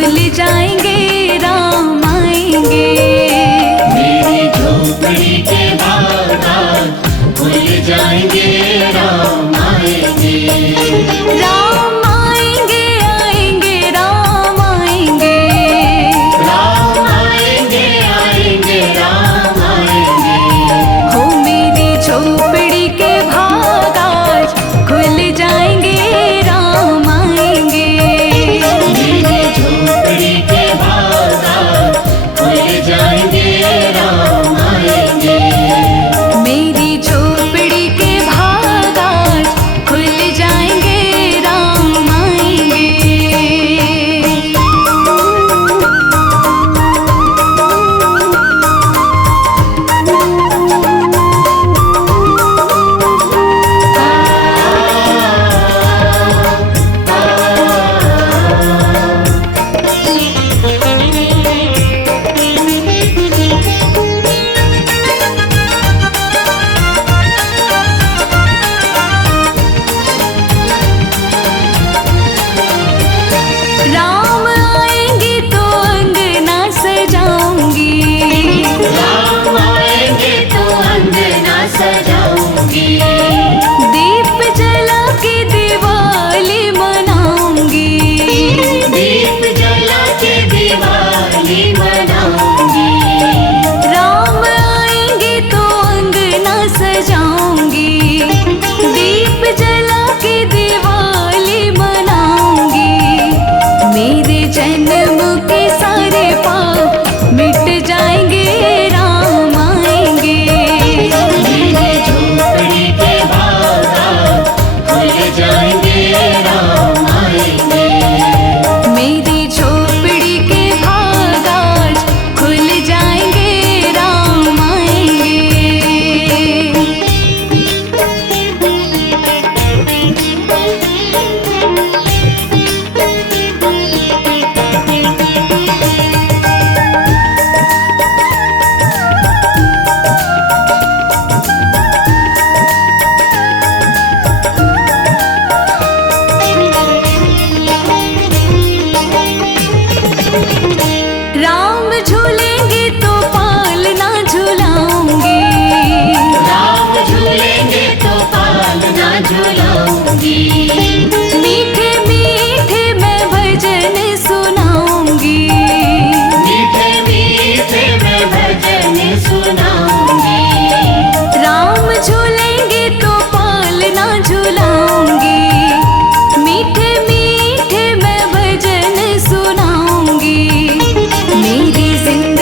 खुल जाएंगे, राम आएंगे। मेरी झोपड़ी के बागान खुल जाएंगे, राम आएंगे। राम आएंगे, आएंगे, राम आएंगे। राम आएंगे, आएंगे, राम आएंगे। हो मेरी झोपड़ी के भाग आज खुल जाएंगे, राम आएंगे। मेरी झोपड़ी के बागान खुल जाएंगे, राम आएंगे। मेरी झोपड़ी के भाग आज खुल जाएंगे, राम आएंगे। राम आएंगे तो अंगना सजाऊंगी। राम आएंगे तो अंगना सजाऊंगी। दीप जला के दिवाली मनाऊंगी। दीप जला के दिवाली मनाऊंगी। राम आएंगे तो अंगना सजाऊंगी। दीप जला के दिवाली मनाऊंगी। मेरे जन्म के सारे पाप मिट जाएंगे, राम आएंगे। मेरी झोपड़ी के बागान खुल जाएंगे, राम आएंगे। मेरी झोपड़ी के भाग आज खुल जाएंगे, राम आएंगे। राम झूलेंगे तो पालना झूलाऊंगी। राम झूलेंगे तो पालना झूलाऊंगी। मीठे मीठे मैं भजन सुनाऊंगी। मीठे मीठे मैं भजन सुनाऊंगी। राम झूलेंगे तो पालना झूलाऊंगी। मीठे मीठे मैं भजन सुनाऊंगी। मेरी जिंदगी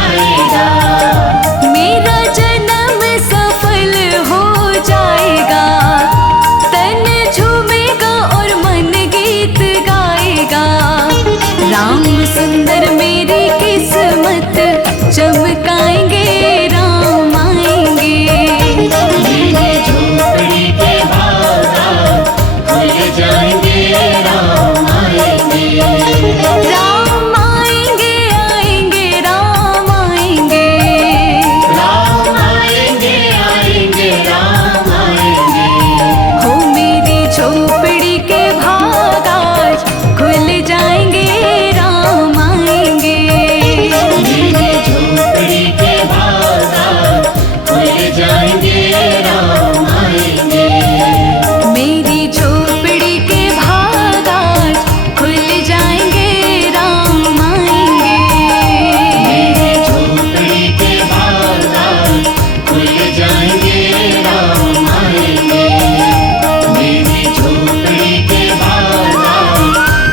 आएगा। मेरा जन्म सफल हो जाएगा, तन झूमेगा और मन गीत गाएगा। राम सुंदर मेरी किस्मत चमकाएंगे, राम आएंगे। मेरी झोपड़ी के बाजार खुल जाएंगे, राम आएंगे। राम आएंगे, आएंगे, राम आएंगे। राम आएंगे, आएंगे, राम आएंगे। हो मेरी झोपड़ी के भाग आज खुल जाएंगे, राम आएंगे। मेरी झोपड़ी के बाजार खुल जाएंगे, राम आएंगे। मेरी झोपड़ी के भाग आज खुल जाएंगे, राम आएंगे। मेरी झोपड़ी के बाजार खुल जाएंगे, राम आएंगे। मेरी झोपड़ी के बाजार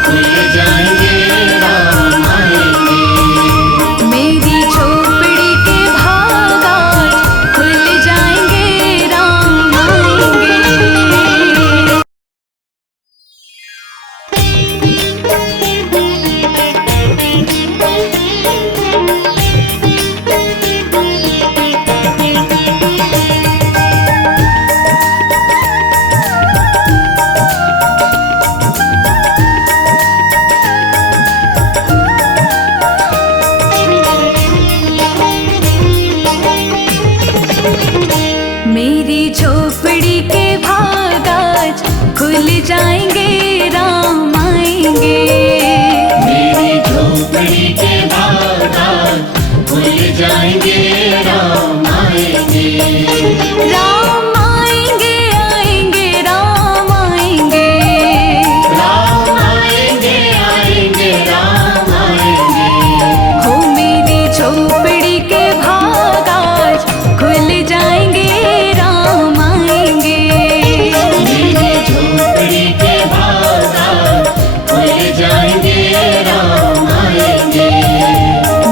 खुल जाएंगे, राम आएंगे। मेरी झोपड़ी के भाग आज खुल जाएंगे, राम आएंगे। मेरी झोपड़ी के भाग आज खुल जाएंगे, राम आएंगे। मेरी झोपड़ी के बाजार खुल जाएंगे, राम आएंगे। राम आएंगे, आएंगे, राम आएंगे। राम आएंगे, आएंगे, राम आएंगे। हो मेरी झोपड़ी के भाग आज खुल जाएंगे, राम आएंगे। मेरी झोपड़ी के बाजार खुल जाएंगे, राम आएंगे।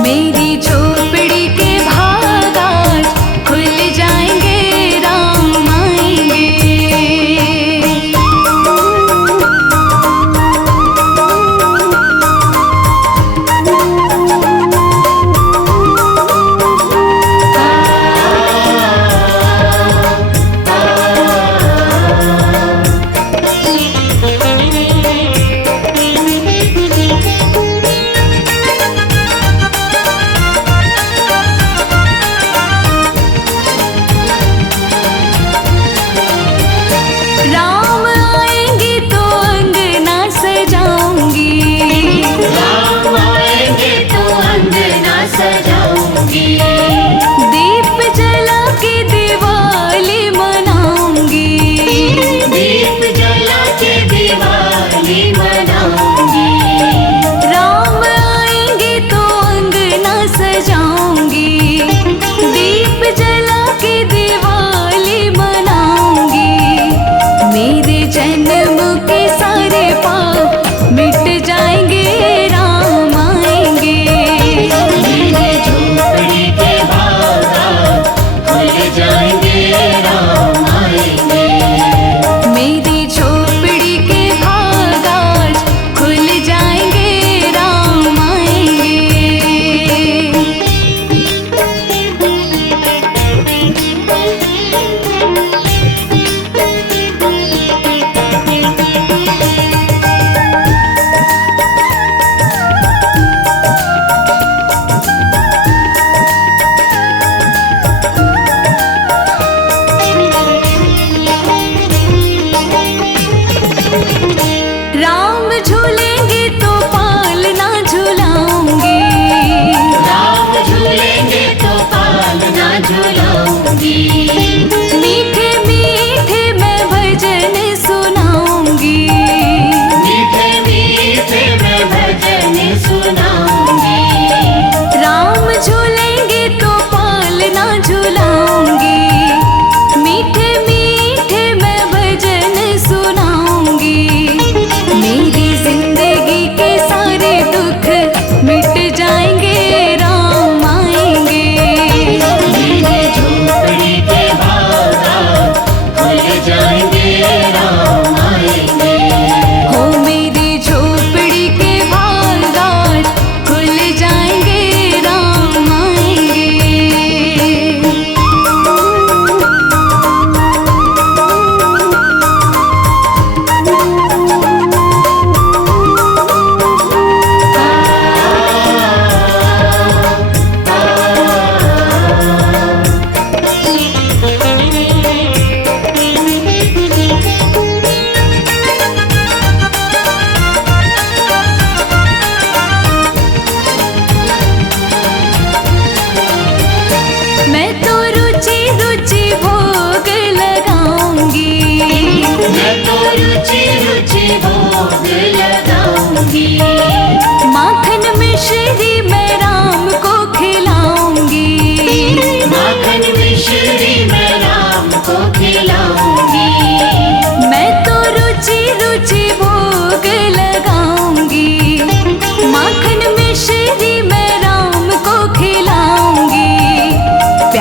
मेरी झोपड़ी के भाग आज खुल जाएंगे, राम आएंगे।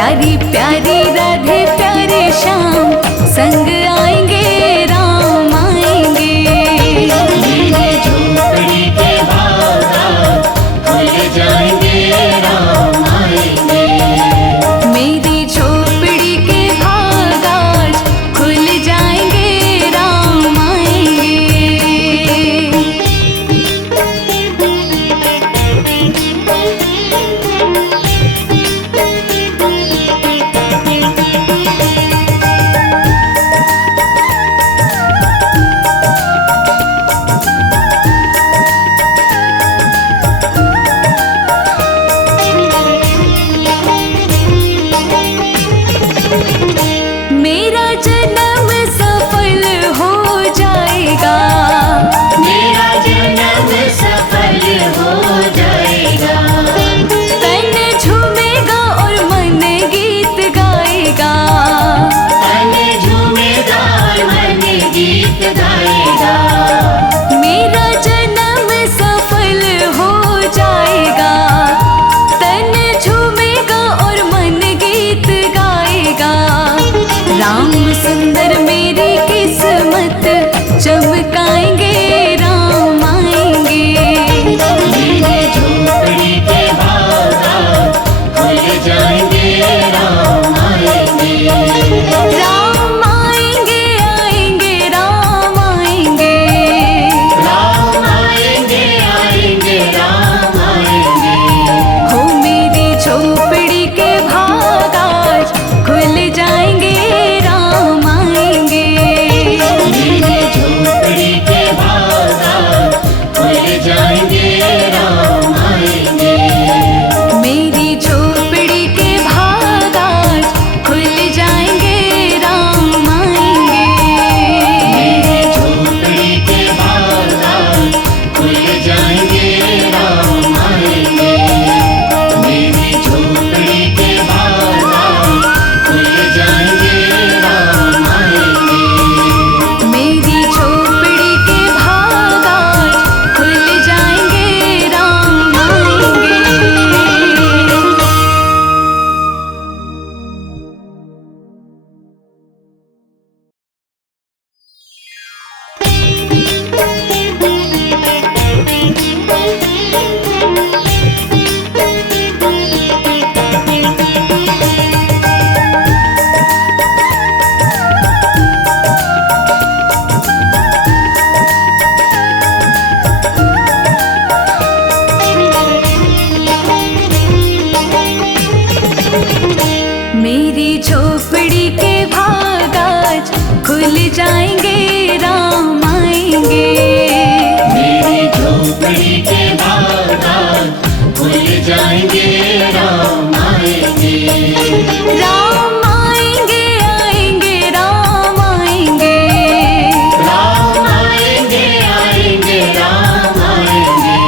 प्यारी प्यारी राधे प्यारे श्याम संग आएंगे राम आएंगे। मेरी झोपड़ी के बागान खुल जाएंगे राम आएंगे। मेरी झोपड़ी के भाग आज खुल जाएंगे राम आएंगे। मेरा जन्म सफल हो जाएगा। मेरा जन्म सफल हो जाएगा। तन झूमेगा और मन गीत गाएगा। तन झूमेगा और मन गीत गाएगा। मेरा जन्म सफल हो जाएगा। तन झूमेगा और मन गीत गाएगा। राम सुंदर मेरी किस्मत चमकाएंगे राम आएंगे। मेरी झोपड़ी के बागान खुल जाएंगे राम आएंगे। राम आएंगे आएंगे राम आएंगे। राम आएंगे आएंगे राम आएंगे। हो मेरी झोपड़ी के भाग आज खुल जाएंगे राम आएंगे। मेरी झोपड़ी के बागान खुल जाएंगे राम आएंगे। मेरी झोपड़ी के भाग आज खुल जाएंगे राम आएंगे। मेरी झोपड़ी के बागान खुल जाएंगे राम आएंगे। मेरी झोपड़ी के बागान खुल जाएंगे राम आएंगे। मेरी झोपड़ी के भाग आज खुल जाएंगे राम आएंगे। मेरी झोपड़ी के भाग आज खुल जाएंगे राम आएंगे। मेरी झोपड़ी के बागान खुल जाएंगे राम आएंगे। राम आएंगे आएंगे राम आएंगे। राम आएंगे आएंगे राम आएंगे।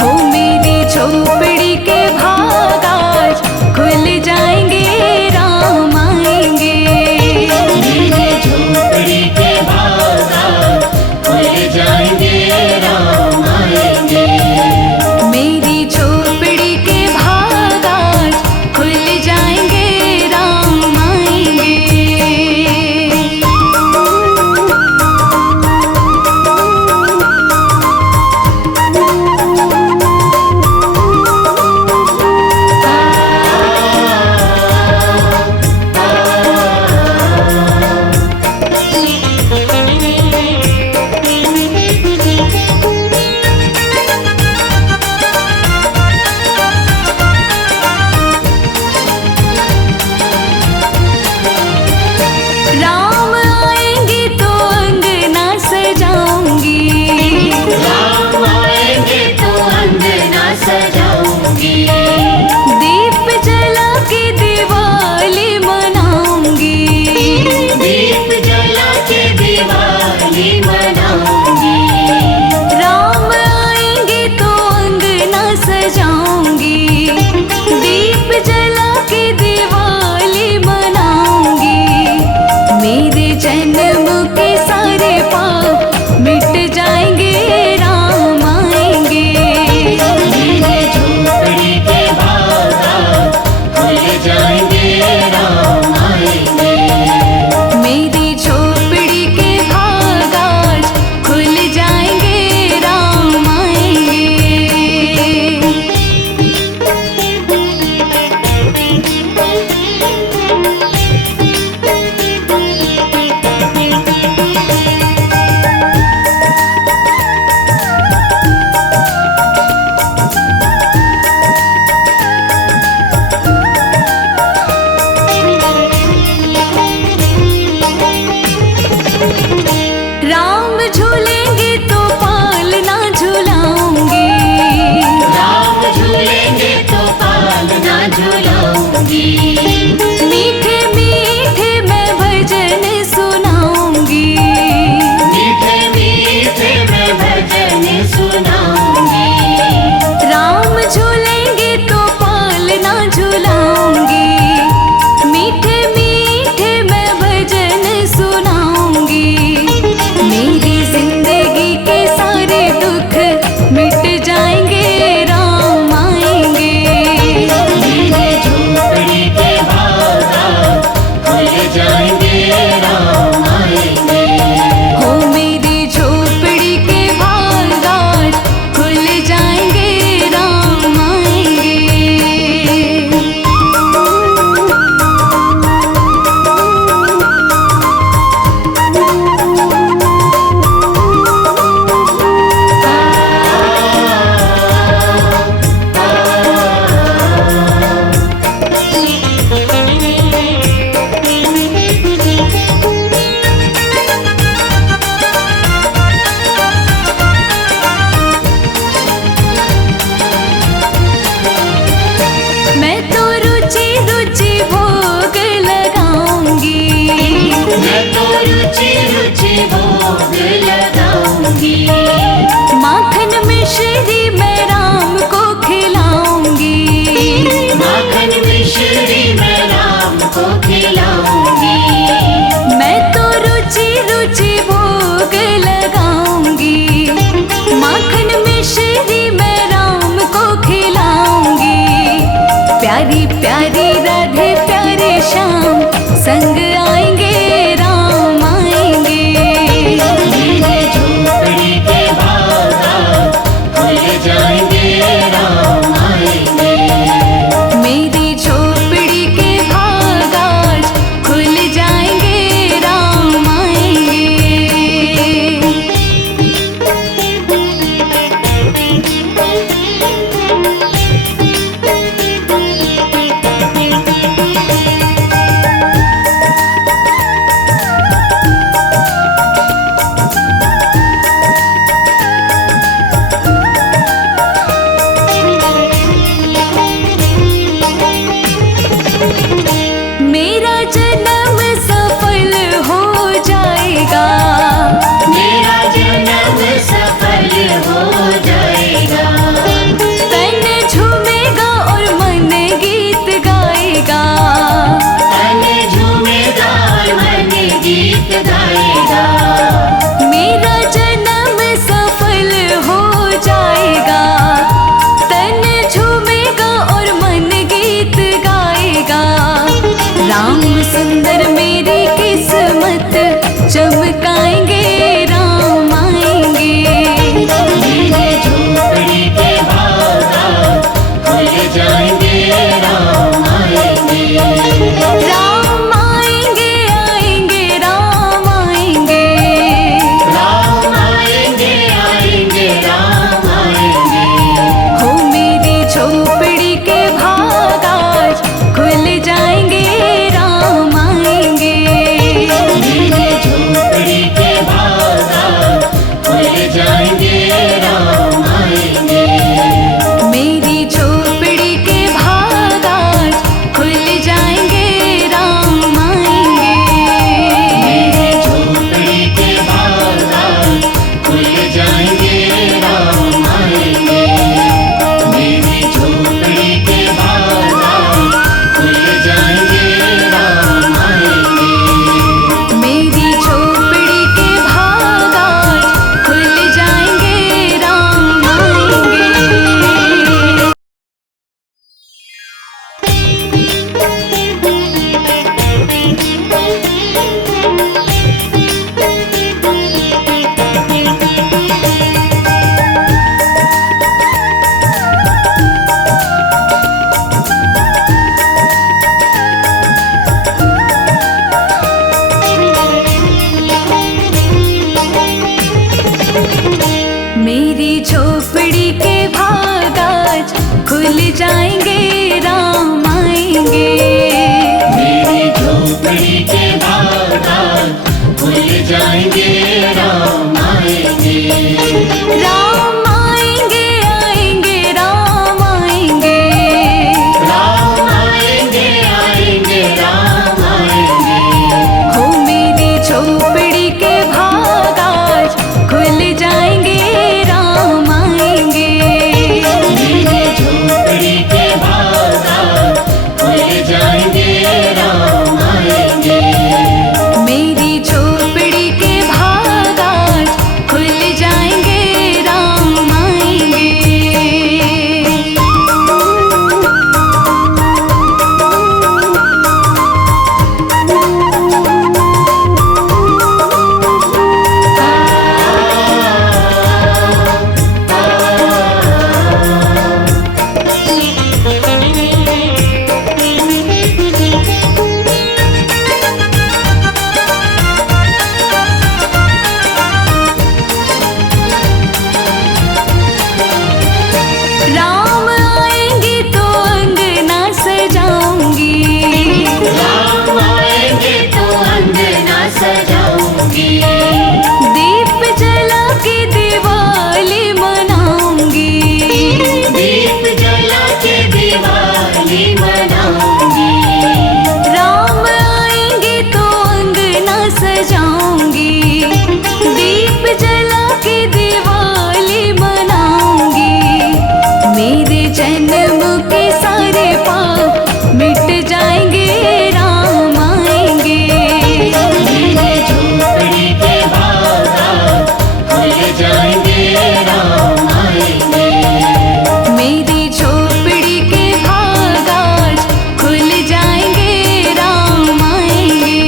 हो मेरी झोपड़ी के भाग आज खुल जाएंगे राम आएंगे। मेरी झोपड़ी के बागान खुल जाएंगे राम आएंगे। मेरी झोपड़ी के भाग आज खुल जाएंगे जाऊंगी। मीठे मीठे मैं भजन सुनाऊंगी। मीठे मीठे मैं भजन सुनाऊंगी। राम झूलेंगे तो पालना झूलाऊंगी। मीठे मीठे मैं भजन सुनाऊंगी। मेरी जिंदगी के सारे दुख मिट जाएंगे, राम आएंगे। मेरे झोपड़ी के बागान खुल जाएंगे, राम आएंगे। हो मेरी झोपड़ी के बागान खुल जाएंगे, राम आएंगे। मैं तो रुचि रुचि भोग लगाऊंगी। मैं तो रुचि रुचि भोग लगाऊंगी। माखन मिश्री मैं राम को खिलाऊंगी। माखन मिश्री मैं राम को खिलाऊंगी। मैं तो रुचि रुचि भोग लगाऊंगी। माखन मिश्री मैं राम को खिलाऊंगी। प्यारी प्यारी राधे प्यारे श्याम संग आएंगे, राम आएंगे। मेरे झोपड़ी के बागान खुल जाएंगे, राम आएंगे। मेरी झोपड़ी के बागान खुल जाएंगे, राम आएंगे। मेरा जन्म सफल हो जाएगा। मेरा जन्म सफल हो जाएगा। तन झूमेगा और मन गीत गाएगा। तन झूमेगा और मन गीत गाएगा। मेरा जन्म सफल हो जाएगा। तन झूमेगा और मन गीत गाएगा। राम सुंदर मेरी किस्मत चमकाएंगे, राम आएंगे। मेरे झोपड़ी के बागान खुल जाएंगे, राम आएंगे। राम आएंगे, आएंगे, राम आएंगे। राम आएंगे, आएंगे, राम आएंगे। हो मेरी झोपड़ी के बागान खुल जाएंगे, राम आएंगे। मनाऊंगी। राम आएंगे तो अंगना सजाऊंगी, दीप जला के दिवाली मनाऊंगी। मेरे जन्म के सारे पाप मिट जाएंगे, राम आएंगे। मेरी झोपड़ी के बाजार खुल जाएंगे, राम आएंगे। मेरी झोपड़ी के भाग आज खुल जाएंगे, राम आएंगे।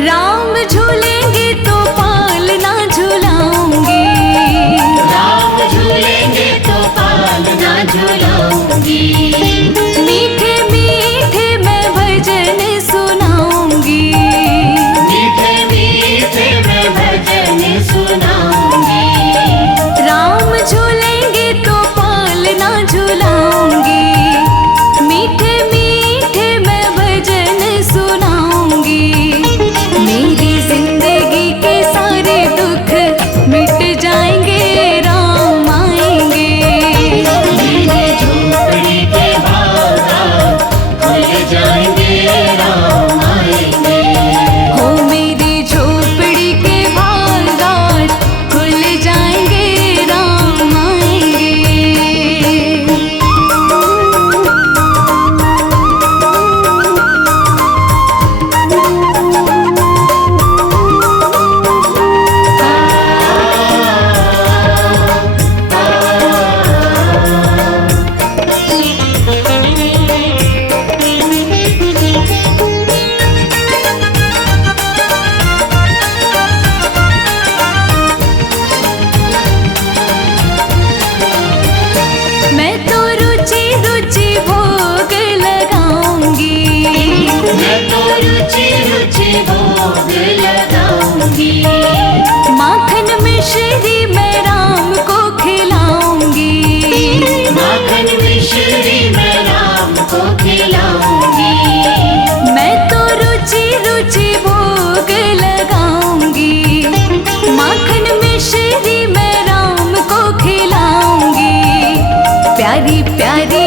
राम झूलेंगे तो पालना झूलाऊंगी, राम झूलेंगे तो पालना झूलाऊंगी। मीठे मीठे मैं भजन सुनाऊंगी। मीठे मीठे मैं भजन सुनाऊंगी। राम झूलेंगे तो पालना झूलाऊंगी, मीठे मीठे मैं भजन सुनाऊंगी। मेरी जिंदगी के सारे दुख मिट जाएंगे, राम आएंगे। मेरी झोपड़ी के बाजार खुल जाएंगे, राम आएंगे। हो मेरी झोपड़ी के भाग आज खुल जाएंगे, राम आएंगे। मैं तो रुचि रुचि भोग लगाऊंगी, मैं तो रुचि रुचि भोग लगाऊंगी। माखन मिश्री मैं राम को खिलाऊंगी। माखन मिश्री मैं राम को खिलाऊंगी। मैं तो रुचि रुचि भोग लगाऊंगी, माखन मिश्री मैं राम को खिलाऊंगी। प्यारी प्यारी